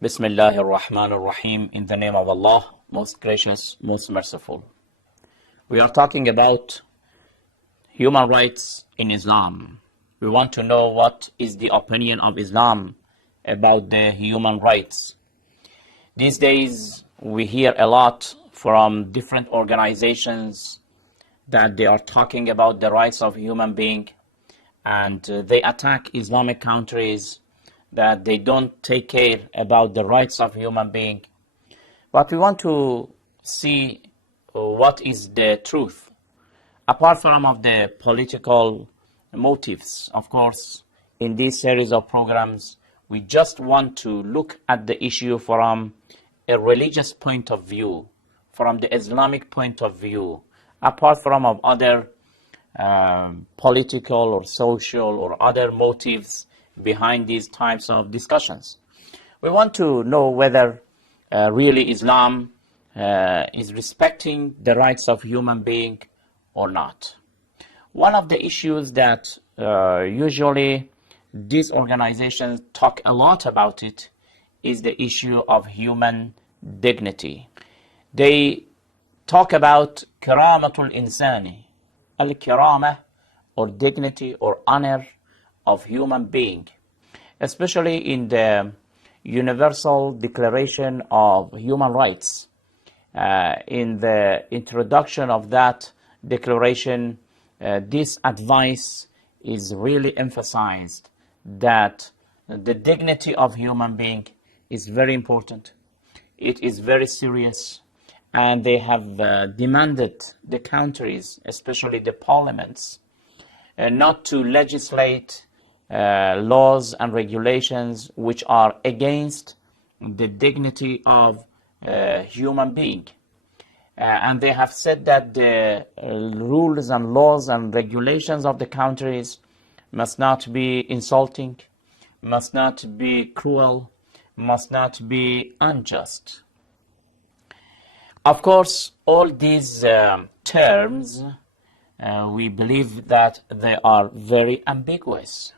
Bismillahir Rahmanir Rahim. In the name of Allah, most gracious, most merciful. We are talking about human rights in Islam. We want to know what is the opinion of Islam about the human rights. These days, we hear a lot from different organizations that they are talking about the rights of human being, and they attack Islamic countries that they don't take care about the rights of human being. But we want to see what is the truth. Apart from of the political motives, of course, in this series of programs, we just want to look at the issue from a religious point of view, from the Islamic point of view, apart from of other political or social or other motives behind these types of discussions. We want to know whether really Islam is respecting the rights of human being or not. One of the issues that usually these organizations talk a lot about it is the issue of human dignity. They talk about kiramatul insani, al-kirama, or dignity or honor of human being, especially in the Universal Declaration of Human Rights. In the introduction of that declaration, this advice is really emphasized that the dignity of human being is very important. It is very serious, and they have demanded the countries, especially the parliaments, not to legislate laws and regulations which are against the dignity of human being. And they have said that the rules and laws and regulations of the countries must not be insulting, must not be cruel, must not be unjust. Of course, all these terms, we believe that they are very ambiguous.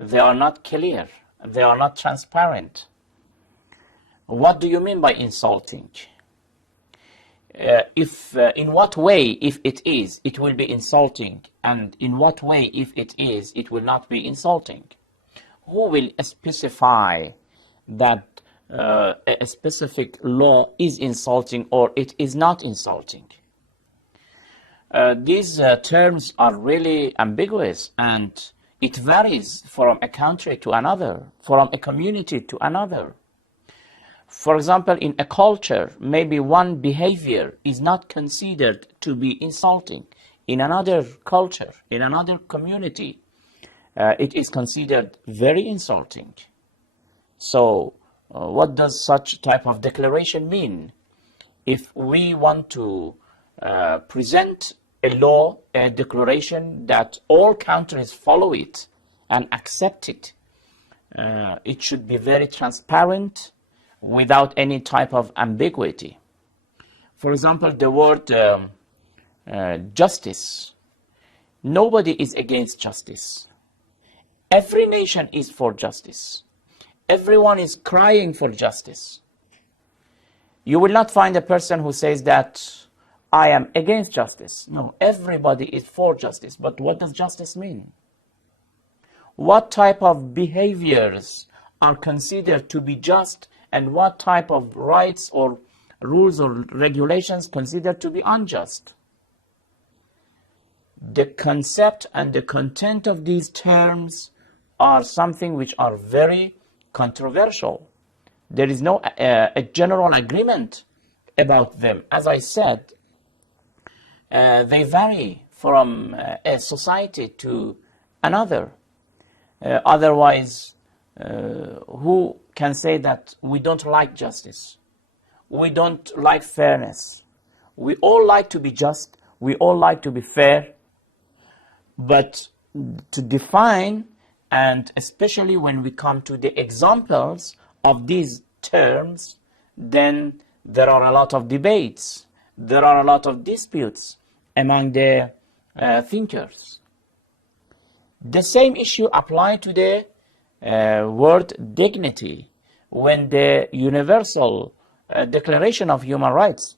They are not clear. They are not transparent. What do you mean by insulting? In what way, if it is, it will be insulting, and in what way, if it is, it will not be insulting? Who will specify that a specific law is insulting or it is not insulting? These terms are really ambiguous, and it varies from a country to another, from a community to another. For example, in a culture, maybe one behavior is not considered to be insulting. In another culture, in another community, it is considered very insulting. So, what does such type of declaration mean? If we want to present a law, a declaration that all countries follow it and accept it, it should be very transparent without any type of ambiguity. For example, the word justice. Nobody is against justice. Every nation is for justice. Everyone is crying for justice. You will not find a person who says that I am against justice. No, everybody is for justice. But what does justice mean? What type of behaviors are considered to be just, and what type of rights or rules or regulations considered to be unjust? The concept and the content of these terms are something which are very controversial. There is no a general agreement about them. As I said, they vary from a society to another. Otherwise, who can say that we don't like justice? We don't like fairness. We all like to be just. We all like to be fair. But to define, and especially when we come to the examples of these terms, then there are a lot of debates. There are a lot of disputes among the thinkers. The same issue applies to the word dignity. when the Universal Declaration of Human Rights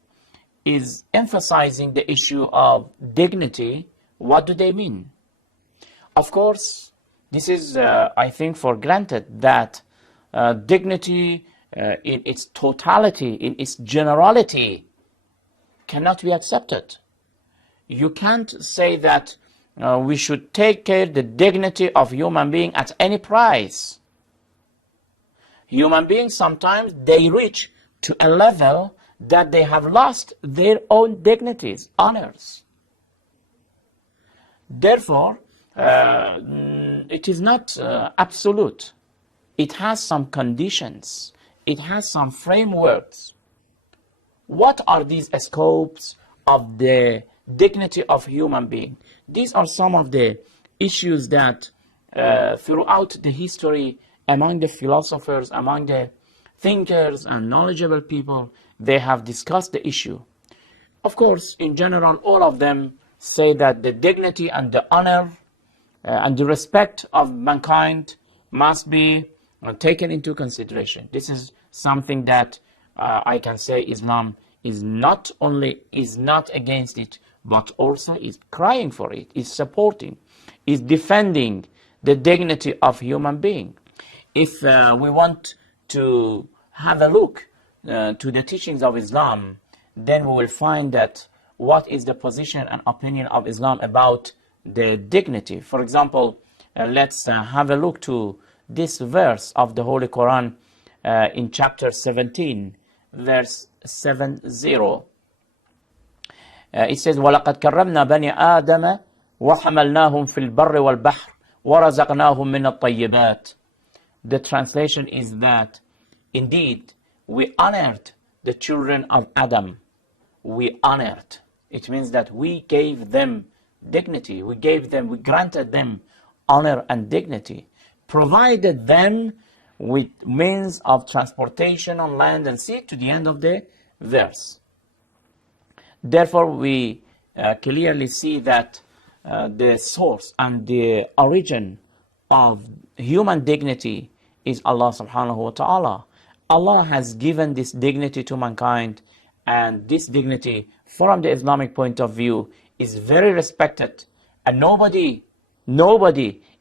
is emphasizing the issue of dignity, what do they mean? Of course, this is, I think, for granted that dignity in its totality, in its generality, cannot be accepted. You can't say that we should take care of the dignity of human being at any price. Human beings, sometimes they reach to a level that they have lost their own dignities, honors. Therefore, it is not absolute. It has some conditions. It has some frameworks. What are these scopes of the dignity of human being? These are some of the issues that throughout the history, among the philosophers, among the thinkers and knowledgeable people, they have discussed the issue. Of course, in general, all of them say that the dignity and the honor and the respect of mankind must be taken into consideration. This is something that I can say Islam is not only is not against it, but also is crying for it, is supporting, is defending the dignity of human being. If we want to have a look to the teachings of Islam, then we will find that what is the position and opinion of Islam about the dignity. For example, let's have a look to this verse of the Holy Quran in chapter 17, verse 70. It says, وَلَقَدْ كَرَّمْنَا بَنِي آدَمَ وَحَمَلْنَاهُمْ فِي الْبَرِّ وَالْبَحْرِ وَرَزَقْنَاهُمْ مِنَ الطَّيِّبَاتِ. The translation is that, indeed, we honored the children of Adam. We honored. It means that we gave them dignity. We granted them honor and dignity, provided them with means of transportation on land and sea, to the end of the verse. Therefore, we clearly see that the source and the origin of human dignity is Allah subhanahu wa ta'ala. Allah has given this dignity to mankind, and this dignity from the Islamic point of view is very respected, and nobody,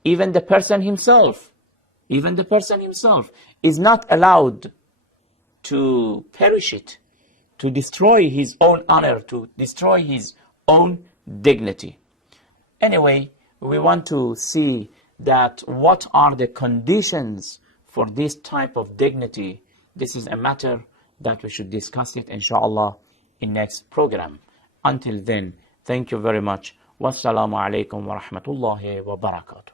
even the person himself is not allowed to perish it, to destroy his own honor, to destroy his own dignity. Anyway, we want to see that what are the conditions for this type of dignity. This is a matter that we should discuss it, inshallah, in next program. Until then, thank you very much. Wassalamu alaikum wa rahmatullahi wa barakatuh.